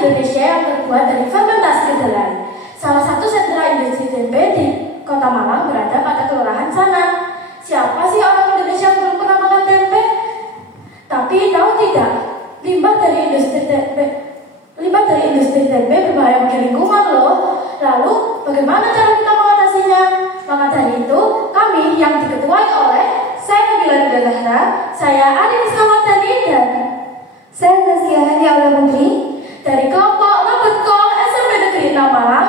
Indonesia yang terbuat dari fermentasi kedelai. Salah satu sentra industri tempe di Kota Malang berada pada Kelurahan Sanan. Siapa sih orang Indonesia yang belum pernah makan tempe? Tapi tahu tidak, limbah dari industri tempe berbahaya bagi lingkungan loh. Lalu bagaimana cara kita mengatasinya? Maka dari itu, kami yang diketuai oleh saya Nabila Ridha Zahra, saya Arin Iskawardani dan saya Zaskia Hania Aula Putri dari kelompok Lambetkol SMP Negeri 6 Malang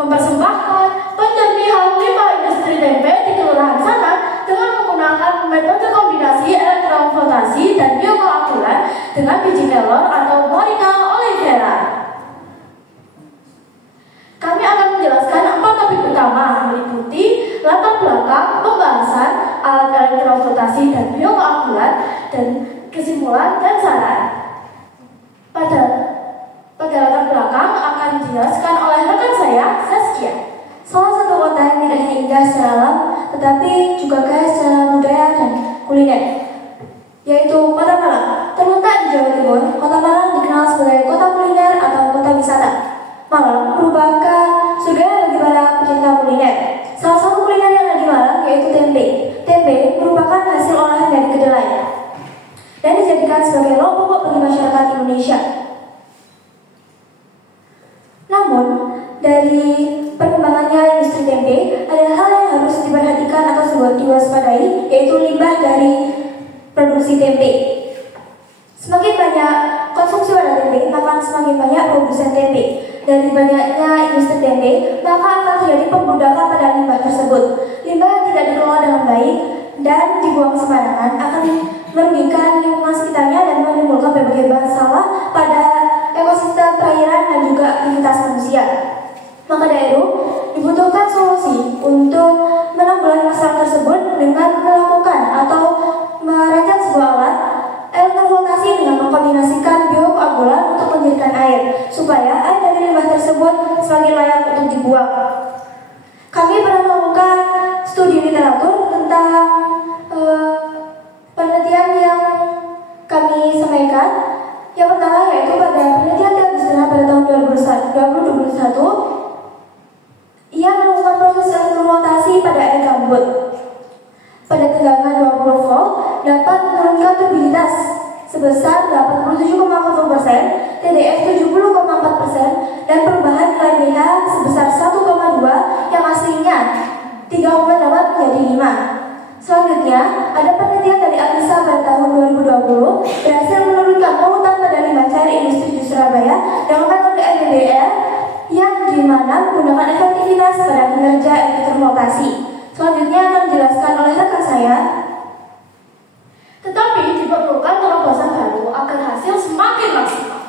mempersembahkan penjernihan limbah industri tempe di Kelurahan Sanan dengan menggunakan metode kombinasi elektrofiltrasi dan biokoagulan dengan biji kelor atau Moringa oleifera. Kami akan menjelaskan 4 topik utama meliputi latar belakang, pembahasan, alat elektrofiltrasi dan biokoagulan, dan kesimpulan dan saran. Pada latar belakang akan dijelaskan oleh rekan saya, Zaskia. salah satu kota yang tidak hanya indah secara alam, tetapi juga kaya secara budaya dan kuliner, yaitu Kota Malang. Terletak di Jawa Timur, Kota Malang dikenal sebagai kota kuliner atau kota wisata. Malang merupakan surga bagi para pecinta kuliner. Salah satu kuliner yang ada di Malang yaitu tempe. Tempe merupakan hasil olahan dari kedelai dan dijadikan sebagai lauk pokok bagi masyarakat Indonesia. Namun, dari perkembangannya industri tempe, ada hal yang harus diperhatikan atau diwaspadai, yaitu limbah dari produksi tempe. Semakin banyak konsumsi pada tempe, maka semakin banyak produsen tempe. Dari banyaknya industri tempe, maka akan terjadi pembudakan pada limbah tersebut. Limbah yang tidak dikelola dengan baik dan dibuang sembarangan akan merugikan lingkungan sekitarnya dan menimbulkan berbagai masalah pada ekosistem perairan dan juga aktivitas manusia. Maka dari itu, dibutuhkan solusi untuk menanggulangi masalah tersebut dengan melakukan atau merancang sebuah alat elektrofiltrasi dengan mengkombinasikan biokoagulan untuk menjadikan air, supaya air dari limbah tersebut semakin layak untuk dibuang. Kami pernah melakukan studi literatur tentang penelitian yang kami sampaikan. Yang pertama yaitu pada penelitian Tiagustina pada tahun 2021, ia melakukan proses elektrofiltrasi pada air gambut. Pada tegangan 20 volt dapat menurunkan turbinitas sebesar 87,1%, TDS 70,4%, dan perubahan nilai pH sebesar 1,2 yang aslinya 3,8 menjadi 5. Selanjutnya, ada penelitian dari Alisa pada tahun 2020 berhasil menurunkan polutan pada limbah cair industri di Surabaya dengan metode NDDR yang dimana menggunakan efektivitas pada kinerja elektrofiltrasi. Selanjutnya akan dijelaskan oleh rekan saya. Tetapi diperlukan terobosan baru agar hasil semakin maksimal.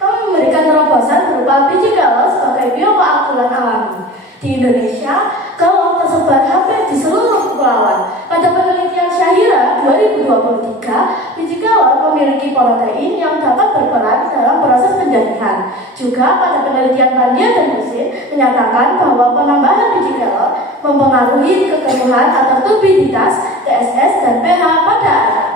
Kami memberikan terobosan berupa biji kelor sebagai biokoagulan alami. Di Indonesia, kelor tersebar hampir di seluruh kepulauan. Pada penelitian Syahira 2023, biji kelor memiliki protein yang dapat berperan dalam proses penjadian. Juga pada penelitian Bandia dan Husin menyatakan bahwa penambahan biji kelor mempengaruhi kekeruhan atau turbinitas, TSS, dan pH pada air.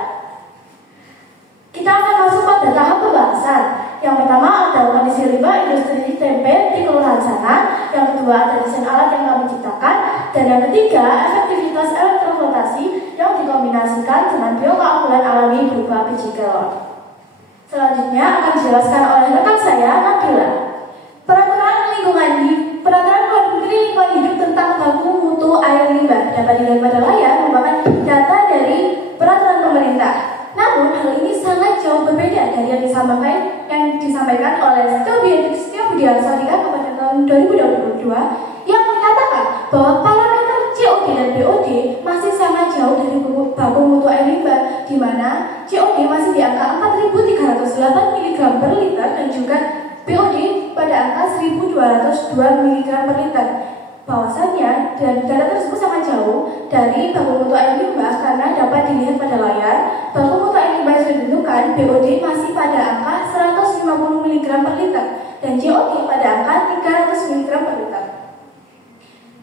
Kita akan masuk pada tahap pembahasan. Yang pertama adalah kondisi limbah industri tempe di Kelurahan Sanan. Yang kedua ada desain alat yang kami ciptakan. Dan yang ketiga, efektivitas elektrofiltrasi yang dikombinasikan dengan biokoagulan alami berupa biji kelor. Selanjutnya akan dijelaskan oleh rekan saya, Nabila. Peraturan luar negeri lingkungan hidup tentang baku mutu air limbah dapat dilihat pada layar merupakan data dari peraturan pemerintah. Namun hal ini sangat jauh berbeda dari yang disampaikan oleh Setio Budi Arsadikan pada tahun 2022 yang menyatakan bahwa parameter COD dan BOD masih sangat jauh dari baku mutu air limbah, di mana COD masih di angka 4.308 mg per liter dan juga BOD pada angka 1.202 mg per liter. Bahwasannya, dan data tersebut sangat jauh dari baku mutu air limbah karena dapat dilihat pada layar. Baku mutu air limbah yang sudah ditentukan, BOD masih pada angka 150 mg per liter dan COD pada angka 300 mg per liter.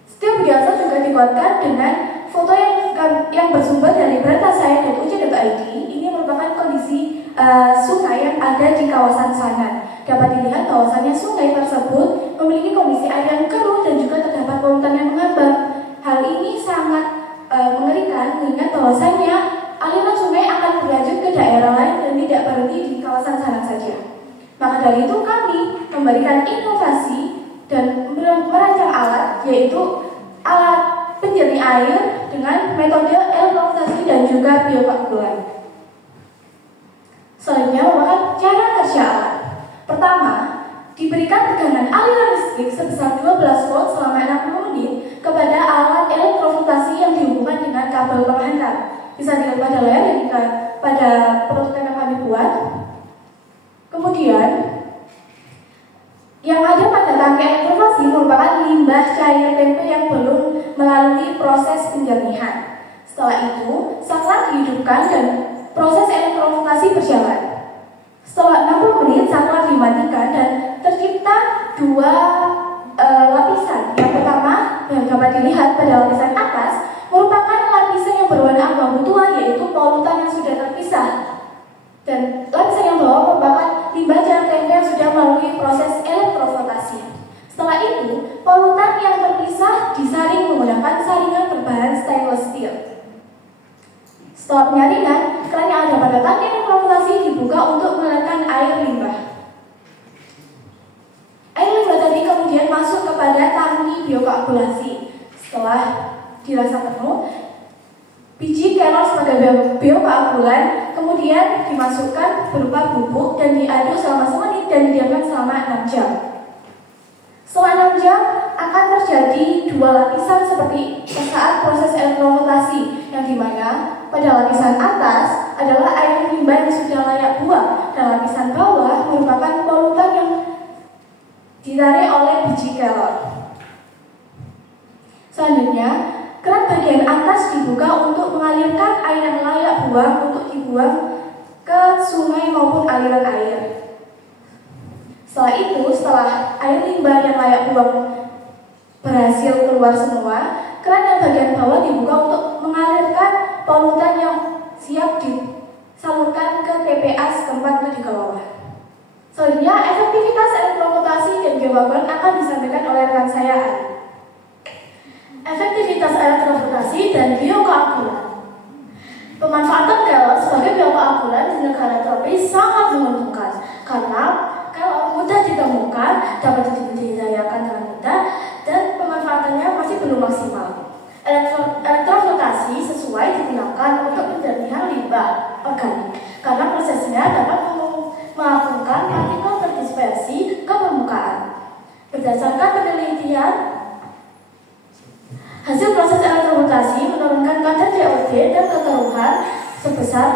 Setiap biasa juga dikuatkan dengan foto yang bersumber dari berantasaya.uj.id. Ini merupakan kondisi sungai yang ada di kawasan sana. Dapat dilihat bahwasannya sungai tersebut memiliki kondisi air yang keruh dan juga terdapat polutan yang mengambang. Hal ini sangat mengerikan mengingat bahwasannya aliran sungai akan berlanjut ke daerah lain dan tidak berhenti di kawasan sana saja. Maka dari itu kami memberikan inovasi dan merancang alat, yaitu alat penjernih air dengan metode elektrofiltrasi dan juga biokoagulan. Selanjutnya merupakan cara kerja alat. Pertama, diberikan tegangan aliran listrik sebesar 12 volt selama 60 menit kepada alat elektrofiltrasi yang dihubungkan dengan kabel penghantar. Bisa dilihat pada layar yang pada prototipe yang kami buat. Kemudian, yang ada pada tangki elektrofiltrasi merupakan limbah cair tempe yang belum melalui proses penjernihan. Setelah itu, saklar dihidupkan dan proses elektrofiltrasi berjalan. Setelah 60 menit, saklar dimatikan dan tercipta dua lapisan. Yang pertama, yang dapat dilihat pada lapisan atas, merupakan lapisan yang berwarna abu-abu tua, yaitu polutan yang sudah terpisah. Dan lapisan yang bawah merupakan limbah cair tempe yang sudah melalui proses elektrofiltrasi. Setelah itu, polutan yang terpisah disaring menggunakan saringan berbahan stainless steel. Setelah penyaringan, keran yang ada pada tangki elektrofiltrasi dibuka untuk mengeluarkan air limbah. Air limbah tadi kemudian masuk kepada tangki biokoagulasi. Setelah dirasa penuh, biji kelor sebagai biokoagulan kemudian dimasukkan berupa bubuk dan diaduk selama semenit dan didiamkan selama 6 jam. Setelah 6 jam akan terjadi dua lapisan seperti saat proses elektrofiltrasi, yang dimana pada lapisan atas adalah air limbah yang sudah layak buang dan lapisan bawah merupakan polutan yang ditarik oleh biji kelor. Selanjutnya, keran bagian atas dibuka untuk mengalirkan air yang layak buang untuk dibuang ke sungai maupun aliran air. Setelah itu, setelah air limbah yang layak buang berhasil keluar semua, keran yang bagian bawah dibuka untuk mengalirkan polutan yang siap disalurkan ke TPA setempat di bawah. Selanjutnya, efektivitas elektrofiltrasi dan biokoagulan akan disampaikan oleh rekan saya, Ari. Efektivitas elektrofiltrasi dan biokoagulan. Pemanfaatan kelor sebagai biokoagulan di negara tropis sangat menguntungkan karena kelor mudah ditemukan, dapat dibudidayakan dengan mudah, dan pemanfaatannya masih belum maksimal. Elektrofiltrasi sesuai digunakan untuk penjernihan limbah organik karena prosesnya dapat melakukan partikel terdispersi ke permukaan. Berdasarkan penelitian, hasil proses elektrofiltrasi menurunkan kadar CO2 dan kekeruhan sebesar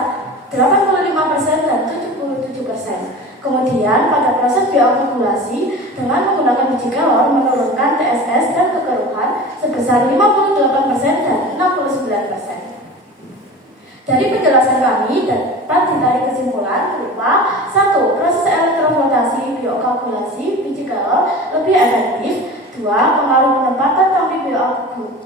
85% dan 77%. Kemudian pada proses bioakumulasi dengan menggunakan biji kelor menurunkan TSS dan kekeruhan sebesar 58% dan 69%. Dari penjelasan kami dapat ditarik kesimpulan berupa 1. Proses elektrofiltrasi bioakumulasi biji kelor lebih efektif. 2. Pengaruh penempatan tangki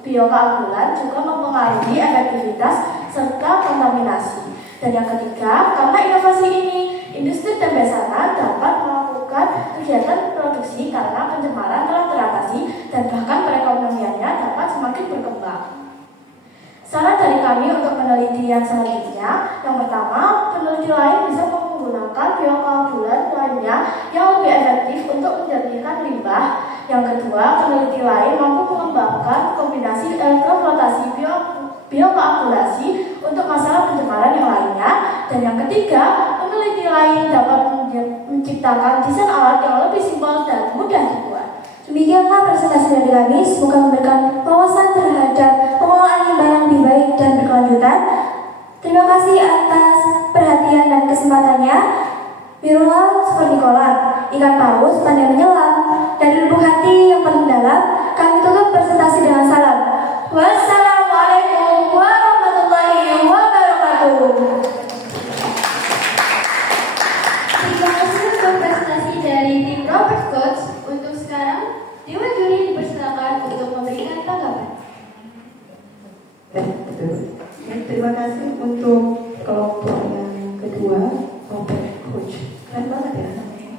biokoagulan juga mempengaruhi efektivitas serta kontaminasi. Dan yang ketiga, karena inovasi ini, industri tempe sana dapat melakukan kegiatan produksi karena pencemaran telah teratasi dan bahkan perekonomiannya dapat semakin berkembang. Saran dari kami untuk penelitian selanjutnya, yang pertama, peneliti lain bisa menggunakan biokoagulan lainnya yang lebih efektif untuk menjernihkan limbah. Yang kedua, peneliti lain mampu mengembangkan kombinasi elektrofiltrasi biokoagulasi untuk masalah pencemaran yang lainnya. Dan yang ketiga, peneliti lain dapat menciptakan desain alat yang lebih simpel dan mudah dibuat. Demikianlah presentasi dari kami, semoga memberikan wawasan terhadap pengelolaan limbah yang lebih baik dan berkelanjutan. Terima kasih atas perhatian dan kesempatannya. Birulah seperti kolam, ikan paus pandai menyelam. Dari lubuk hati yang paling dalam, kami tutup presentasi dengan salam. Wassalamualaikum warahmatullahi wabarakatuh. Terima kasih untuk presentasi dari tim Robert Coach. Untuk sekarang, Dewan Juri dipersilakan untuk memberikan tanggapan. Terima kasih untuk kelompok yang kedua, kelompok Keren banget ya namanya.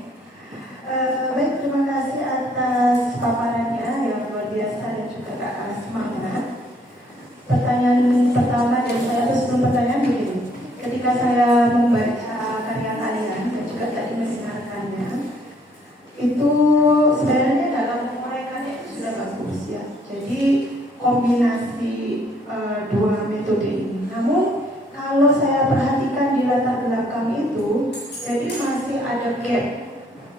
Baik, terima kasih atas paparannya yang luar biasa dan juga semangat. Pertanyaan pertama dari saya, atau sebelum pertanyaan begini, ketika saya membaca karya kalian dan juga tadi mendengarkannya, itu sebenarnya dalam mereka itu sudah bagus ya. Jadi kombinasi dua metode ini. Namun kalau saya perhatikan di latar belakang itu, jadi masih ada gap.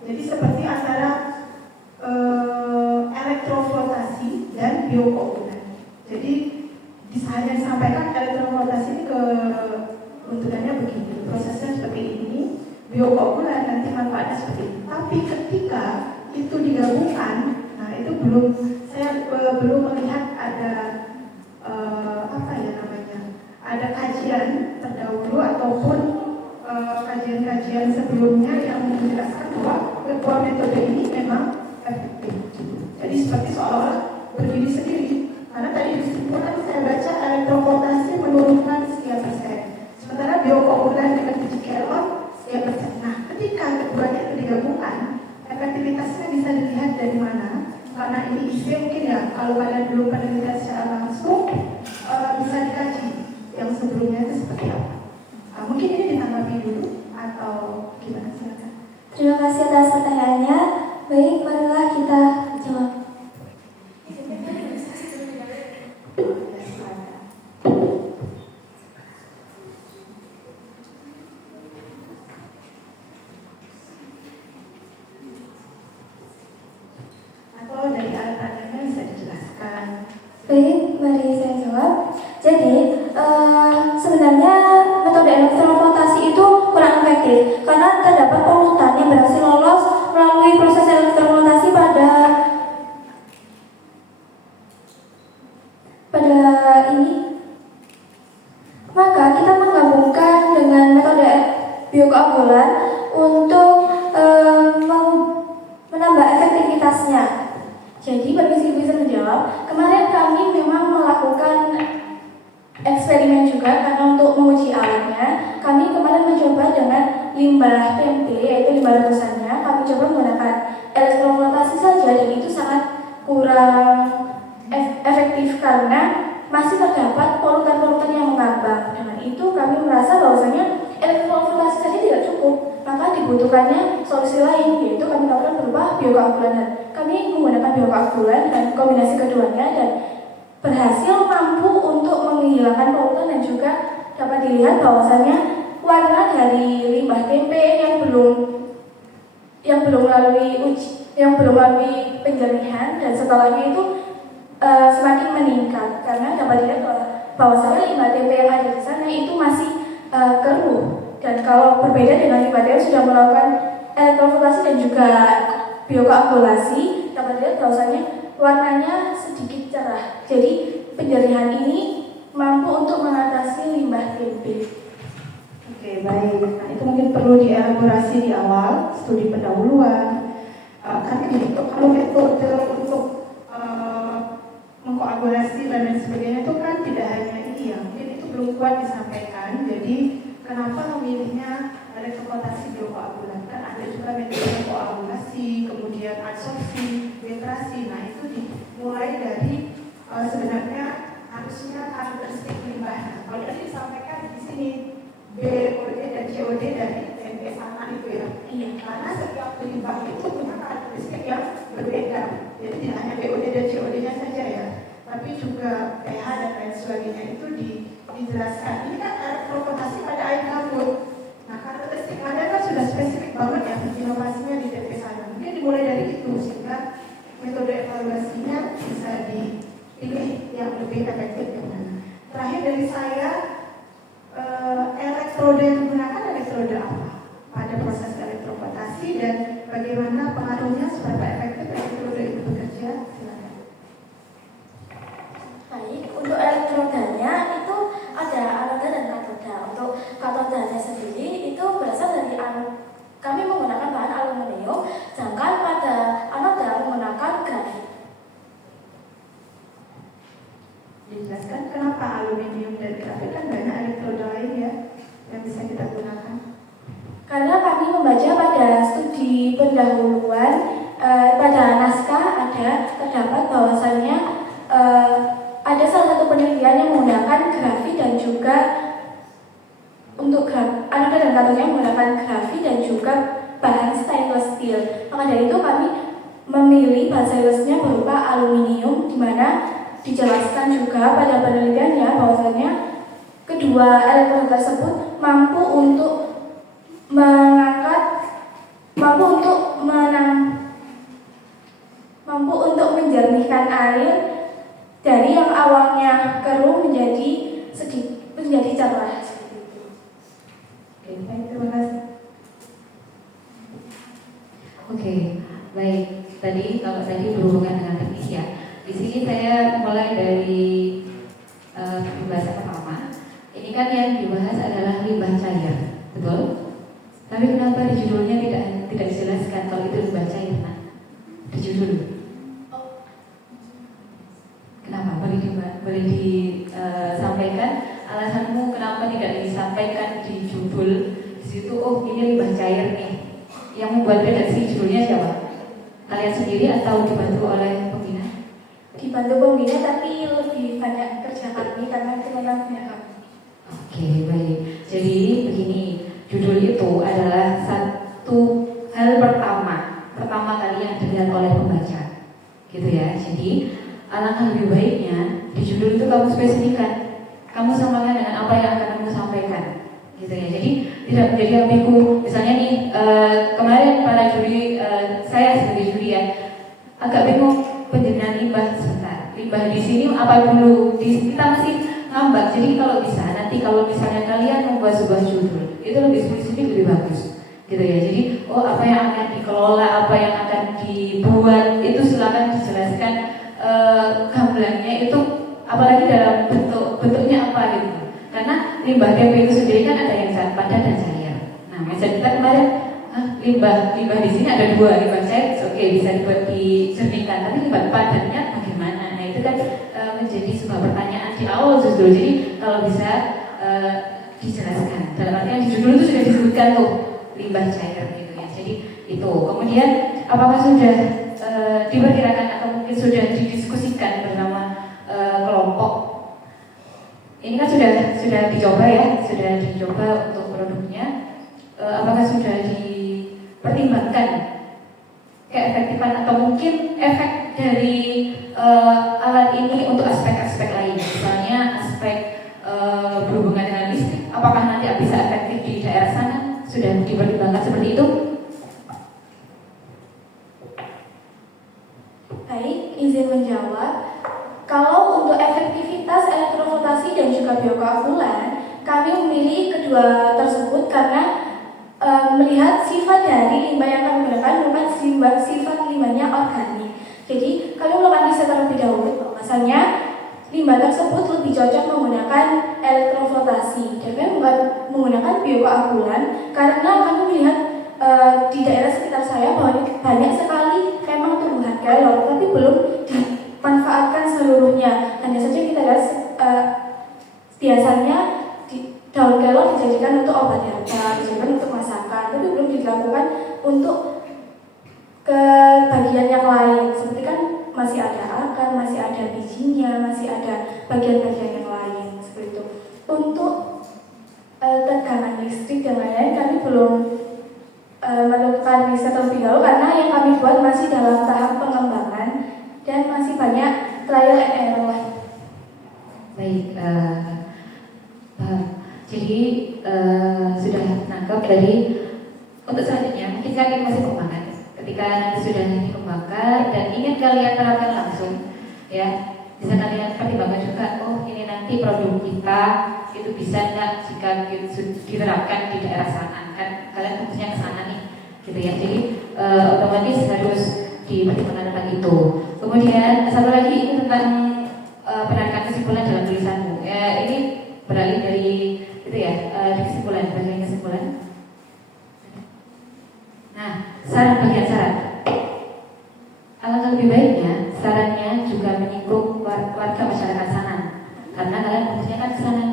Jadi seperti antara elektroflotasi dan biokoagulan. Jadi hanya disampaikan elektroflotasi ini keuntungannya begini, prosesnya seperti ini, biokoagulan nanti manfaatnya seperti ini. Tapi ketika itu digabungkan, nah itu saya belum melihat ada ada kajian terdahulu ataupun kajian-kajian sebelumnya yang menjelaskan bahwa kedua metode ini memang efektif. Jadi seperti seolah-olah berdiri sendiri. Karena tadi disebutkan saya baca elektroflotasi menurunkan sekian persen, sementara biokoagulan dengan biji kelon sekian persen. Nah, ketika keduanya itu digabungkan, efektivitasnya bisa dilihat dari mana? Karena ini isi mungkin ya, kalau kalian belum penelitian secara langsung bisa dikaji yang sebelumnya itu seperti apa. Mungkin ini ditanggapi dulu atau gimana, silakan. Terima kasih atas pertanyaannya. Baik, marilah kita jawab. Atau dari alat-alatnya bisa dijelaskan. Baik, mari saya jawab. Jadi, sebenarnya metode elektroflotasi itu kurang efektif karena terdapat polutan yang berhasil lolos melalui proses elektroflotasi pada ini. Maka kita menggabungkan dengan metode biokoagulan untuk menambah efektivitasnya. Jadi, permisi bisa menjawab. Kemarin kami memang melakukan eksperimen juga karena untuk menguji alatnya. Kami kemarin mencoba dengan limbah tempe, yaitu limbah rebusannya. Kami coba menggunakan elektroflotasi saja dan itu sangat kurang efektif karena masih terdapat polutan-polutan yang mengambang. Dengan itu kami merasa bahwasanya elektroflotasi saja tidak cukup, maka dibutuhkannya solusi lain, yaitu kami lakukan berupa biokoagulan. Kami menggunakan biokoagulan dan kombinasi keduanya dan berhasil mampu untuk menghilangkan polutan dan juga dapat dilihat bahwasanya warna dari limbah tempe yang belum melalui penjernihan dan setelahnya itu semakin meningkat karena dapat dilihat bahwasanya limbah tempe yang ada di sana itu masih keruh, dan kalau berbeda dengan limbah tempe sudah melakukan elektroflotasi dan juga biokoagulasi, dapat dilihat bahwasanya warnanya sedikit cerah. Jadi penjernihan ini mampu untuk mengatasi limbah tempe. Oke, baik. Nah, itu mungkin perlu dielaborasi di awal, studi pendahuluan. Karena gini, kalau metode untuk mengkoagulasi dan lain sebagainya itu kan tidak hanya ini ya, mungkin itu belum kuat disampaikan. Jadi kenapa memilihnya elektroflotasi biokoagulan? Kan ada juga metode koagulasi, kemudian adsorpsi, filtrasi. Nah, itu dimulai dari sebenarnya harusnya karakteristik limbah. Kalau tadi disampaikan di sini BOD dan COD dari tempe sama itu ya. Karena setiap limbah itu punya karakteristik yang berbeda. Jadi tidak hanya BOD dan COD-nya saja ya, tapi juga pH dan lain sebagainya itu dijelaskan. Ini kan elektroflotasi pada air kabut. Nah, karakteristik Anda kan sudah spesifik banget ya inovasinya di tempe sana. Mungkin dimulai dari itu sehingga metode evaluasinya bisa dipilih yang lebih efektif yang mana. Terakhir dari saya, elektrode yang digunakan elektrode apa pada proses elektroflotasi dan bagaimana pengaruhnya seberapa efektif elektrode itu bekerja? Silakan. Baik, untuk elektrodanya itu ada anoda dan katoda. Untuk katodanya sendiri itu berasal dari kami menggunakan bahan aluminium, sedangkan pada anoda menggunakan grafit. Dijelaskan kenapa aluminium dan grafit, kan banyak elektroda lain ya yang bisa kita gunakan. Karena karena kami membaca pada studi pendahuluan pada naskah terdapat bahwasannya ada salah satu penelitian yang menggunakan grafi dan juga untuk ada dan katanya menggunakan grafi dan juga bahan stainless steel. Maka dari itu kami memilih bahan stainlessnya berupa aluminium, di mana dijelaskan juga pada penelitiannya bahwasanya kedua elektron tersebut mampu untuk menjernihkan air dari yang awalnya keruh menjadi cerah. Oke, baik, terima kasih. Oke, baik. Kalau tadi berhubungan dengan teknis ya. Di sini saya mulai dari pembahasan pertama. Ini kan yang dibahas adalah limbah cair, betul? Tapi kenapa di judulnya tidak dijelaskan kalau itu limbah cair? Nah, di judul. Kenapa? Boleh disampaikan alasanmu kenapa tidak disampaikan di judul? Di situ, oh ini limbah cair nih. Yang membuat redaksi judulnya siapa? Kalian sendiri atau dibantu oleh pembina? Dibantu pembina, tapi lebih banyak kerja kami karena kewenangannya kami. Oke, baik. Jadi begini, judul itu adalah satu hal pertama kali yang dilihat oleh pembaca, gitu ya. Jadi alangkah lebih baiknya di judul itu kamu spesifikkan, kamu samakan dengan apa yang akan kamu sampaikan, gitu ya. Jadi tidak menjadi ambigu. Misalnya nih kemarin para juri, saya sebagai juri ya, agak bingung penjelasan limbah sebentar. Limbah di sini apa dulu? Kita masih ngambak. Jadi kalau bisa nanti kalau misalnya kalian membuat sebuah judul itu lebih spesifik lebih bagus, gitu ya. Jadi apa yang akan dikelola, apa yang akan dibuat itu silakan dijelaskan gambarannya itu, apalagi dalam bentuknya apa gitu. Karena limbah tempe itu sendiri kan ada yang zat padat dan cair. Nah, misalnya kita kemarin limbah di sini ada dua, limbah cair, oke, bisa dibuat dijernihkan, tapi limbah padatnya bagaimana? Nah itu kan menjadi sebuah pertanyaan di awal justru. Jadi kalau bisa dijelaskan. Dalam artian di judul itu sudah disebutkan tuh limbah cair gitu ya. Jadi itu. Kemudian apakah sudah diperkirakan atau mungkin sudah didiskusikan bersama kelompok? Ini kan sudah dicoba ya, sudah dicoba untuk produknya. Apakah sudah dipertimbangkan keefektifan atau mungkin efek dari alat ini untuk aspek-aspek lain, misalnya aspek berhubungan dengan listrik, apakah nanti bisa efektif di daerah sana? Sudah dipertimbangkan seperti itu? Baik, izin menjawab. Kalau untuk efektivitas elektrofotasi dan juga biokoagulan, kami memilih kedua tersebut karena melihat sifat dari limbah yang kami gunakan bukan sifat limbahnya organik. Jadi kami melakukan riset terlebih dahulu bahwasanya limbah tersebut lebih cocok menggunakan elektrofotasi dan kami bukan menggunakan biokoagulan karena kami melihat di daerah sekitar saya bahwa banyak sekali memang tumbuhan kelor tapi belum dimanfaatkan seluruhnya. Hanya saja kita lihat biasanya daun kelor dijadikan untuk obat herbal, dijadikan untuk masakan, tapi belum dilakukan untuk ke bagian yang lain. Seperti kan masih ada akar, masih ada bijinya, masih ada bagian-bagian yang lain seperti itu. Untuk tegangan listrik dan lain-lain kami belum melakukan riset terlebih dahulu karena yang kami buat masih dalam tahap pengembangan dan masih banyak trial and error. Baik, jadi sudah nangkap dari untuk selanjutnya mungkin kalian masih kembangkan. Ketika nanti sudah dikembangkan dan ingin kalian terapkan langsung, ya bisa kalian pertimbangkan juga. Oh ini nanti produk kita itu bisa nggak jika diterapkan di daerah sana, kan kalian fokusnya ke sana nih, gitu ya. Jadi otomatis harus dipertimbangkan tentang itu. Kemudian satu lagi ini tentang penarikan kesimpulan dalam tulisanmu. Ini beralih dari itu ya, kesimpulan, bagian kesimpulan. Nah, saran bagian saran. Alangkah lebih baiknya sarannya juga menyinggung warga masyarakat sana, karena kalian fokusnya kan ke sana,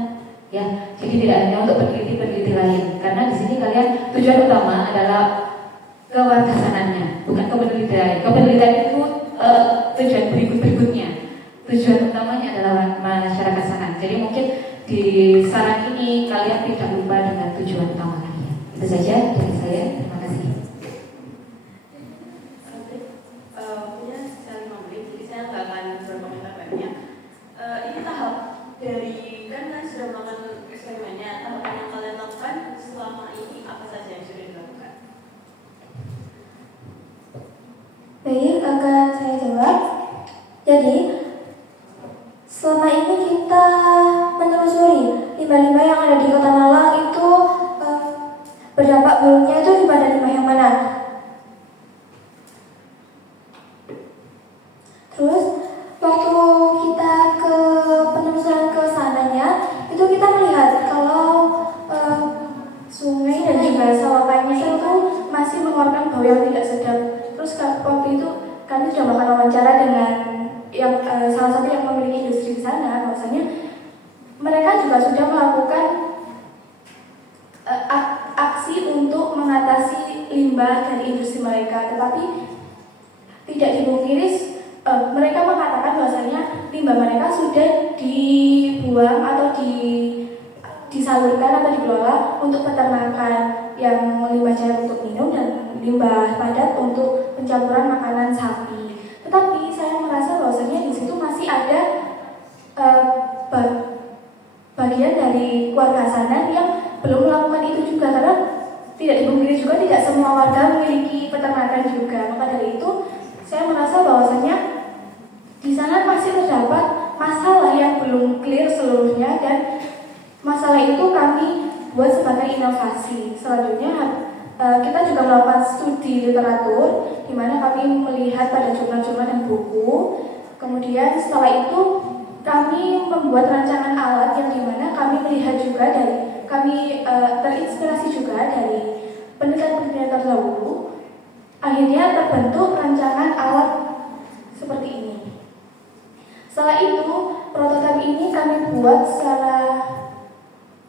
ya. Jadi tidak hanya untuk peneliti lain, karena karena di sini kalian tujuan utama adalah kewargasanannya, bukan kepenelitian. Kepenelitian itu tujuan berikutnya. Tujuan utamanya adalah masyarakat sana. Jadi mungkin di saran ini kalian tidak lupa dengan tujuan utama kalian. Itu saja dari saya. Terima kasih. Punya sekali memberi, jadi saya nggak akan berkomentar banyak. Ini tahap dari kan kalian sudah melakukan eksperimennya. Tahapan yang kalian lakukan selama ini apa saja yang sudah dilakukan? Baik, akan saya jawab. Jadi, selama ini kita menelusuri limbah-limbah yang ada di Kota Malang itu berdampak buruknya itu pada limbah yang mana. Terus, waktu kita ke penelusuran ke sananya, itu kita melihat kalau sungai dan juga sawapannya itu masih mengeluarkan bau yang tidak sedap. Terus waktu itu kami sudah melakukan wawancara dengan yang salah satu yang memiliki industri di sana, bahwasanya mereka juga sudah melakukan aksi untuk mengatasi limbah dari industri mereka, tetapi tidak dipungkiri mereka mengatakan bahwasanya limbah mereka sudah dibuang atau disalurkan atau dikelola untuk peternakan yang limbah cair untuk minum dan limbah padat untuk pencampuran makanan sapi. Tetapi saya merasa bahwasanya di situ masih ada bagian dari warga sana yang belum melakukan itu juga, karena tidak dipungkiri juga tidak semua warga memiliki peternakan juga. Maka dari itu saya merasa bahwasanya di sana masih terdapat masalah yang belum clear seluruhnya, dan masalah itu kami buat sebagai inovasi. Selanjutnya kita juga melakukan studi literatur di mana kami melihat pada jurnal-jurnal dan buku. Kemudian setelah itu kami membuat rancangan alat yang dimana kami melihat juga dari kami terinspirasi juga dari penelitian-penelitian terdahulu. Akhirnya terbentuk rancangan alat seperti ini. Setelah itu prototipe ini kami buat secara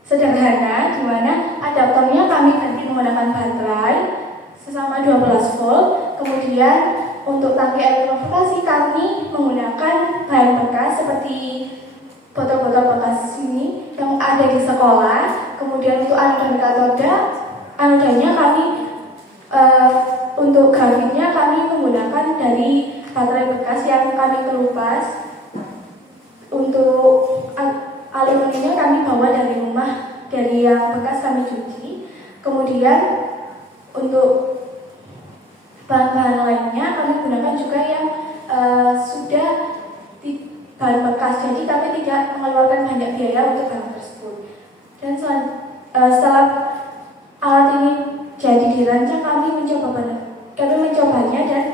sederhana, di mana adaptornya kami ganti menggunakan baterai sesama 12 volt. Kemudian untuk tangki elektrifikasi kami menggunakan bahan bekas seperti botol-botol bekas ini yang ada di sekolah. Kemudian untuk anoda dan katoda, anodanya kami untuk grafitnya kami menggunakan dari baterai bekas yang kami kelupas. Untuk aluminiumnya kami bawa dari rumah, dari yang bekas kami cuci. Kemudian untuk bahan-bahan lainnya kami gunakan juga yang sudah bahan bekas, jadi kami tidak mengeluarkan banyak biaya untuk bahan tersebut. Dan setelah alat ini jadi dirancang, kami mencobanya dan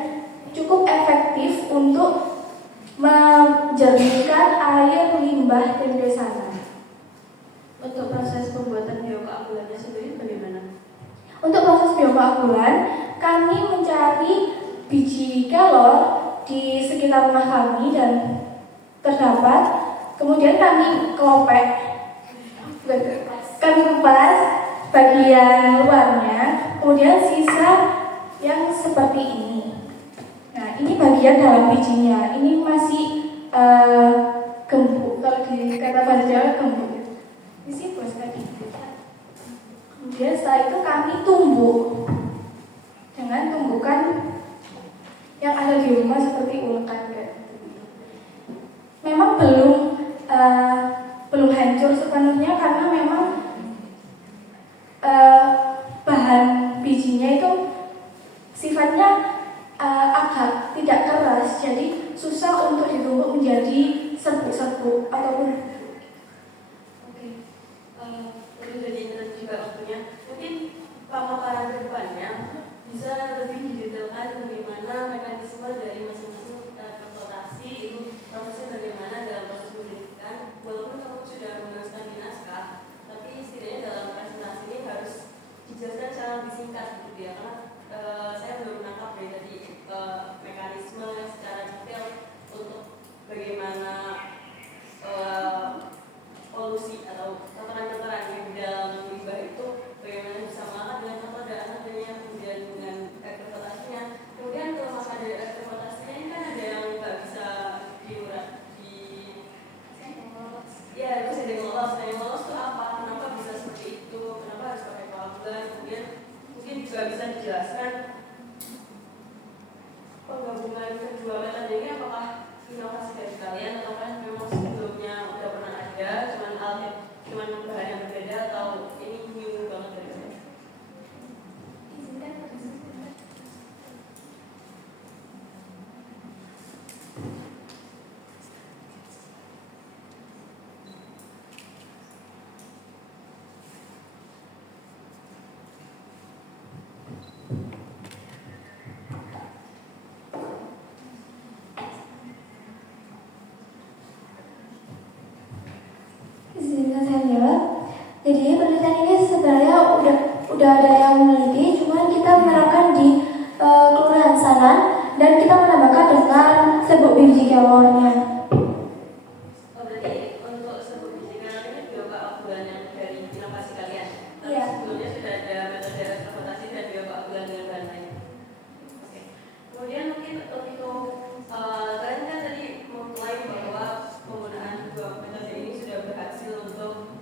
cukup efektif untuk menjernihkan air limbah tempe sana. Untuk proses pembuatan biokeagulannya sendiri bagaimana? Untuk proses biokeagulan, kami mencari biji kelor di sekitar rumah kami dan terdapat. Kemudian kami kupas bagian luarnya, kemudian sisa yang seperti ini. Nah, ini bagian dalam bijinya. Ini masih gembuk, kalau di kata bahasa Jawa gembuk. Di sini bos tadi. Kemudian setelah itu kami tumbuk dengan tumbukan yang ada di rumah seperti ulekan. Memang belum hancur sepenuhnya karena memang bahan bijinya itu sifatnya agak tidak keras, jadi susah untuk ditumbuk menjadi serbuk-serbuk ataupun. Itu jadi juga waktunya. Mungkin pemaparan kedepannya bisa lebih didetailkan bagaimana mekanisme dari masing-masing transportasi itu, prosesnya bagaimana dalam proses pendidikan. Walaupun kamu sudah menuliskan di naskah, tapi setidaknya dalam presentasi ini harus dijelaskan secara lebih singkat gitu ya, karena saya belum menangkap dari tadi mekanisme secara detail untuk bagaimana polusi atau kotoran-kotoran yang di dalam limbah itu bagaimana dijelaskan penggabungan kedua metode ini apakah inovasi dari kalian atau kan memang sebelumnya udah pernah ada, cuman bahan yang berbeda atau ini new banget dari kalian? Izinkan saya menjawab. Jadi penelitian ini sebenarnya udah ada yang meneliti, cuma kita menerapkan di Kelurahan Sanan dan kita menambahkan dengan serbuk biji kelornya. Oh, berarti untuk serbuk biji kelor ini biokeakulan yang dari inovasi kalian? Tapi Iya. sebelumnya sudah ada metode transportasi dan biokeakulan dengan bahan lain. Oke. Kemudian mungkin untuk kalian kan tadi mengklaim bahwa penggunaan dua metode ini sudah berhasil untuk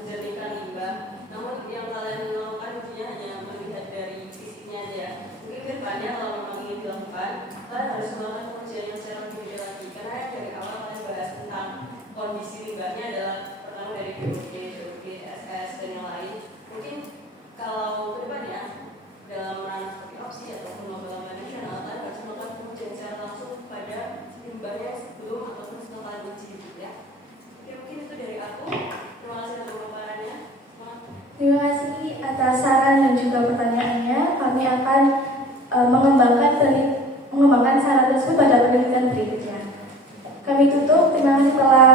menjernihkan limbah. Namun yang kalian lakukan tentunya hanya melihat dari fisiknya aja. Mungkin ke depannya kalau memang ingin dilakukan, kalian harus melakukan pengujian yang secara lebih detail lagi. Karena dari awal kalian bahas tentang kondisi limbahnya adalah pertama dari BOD, SS dan yang lain. Mungkin kalau ke depannya dalam ranah seperti opsi ataupun lomba-lomba nasional, kalian harus melakukan pengujian secara langsung pada limbahnya sebelum ataupun setelah kalian uji gitu ya. Oke, mungkin itu dari aku. Terima kasih atas pemaparannya. Terima kasih atas saran dan juga pertanyaannya. Kami akan mengembangkan saran tersebut pada penelitian berikutnya. Kami tutup. Terima kasih telah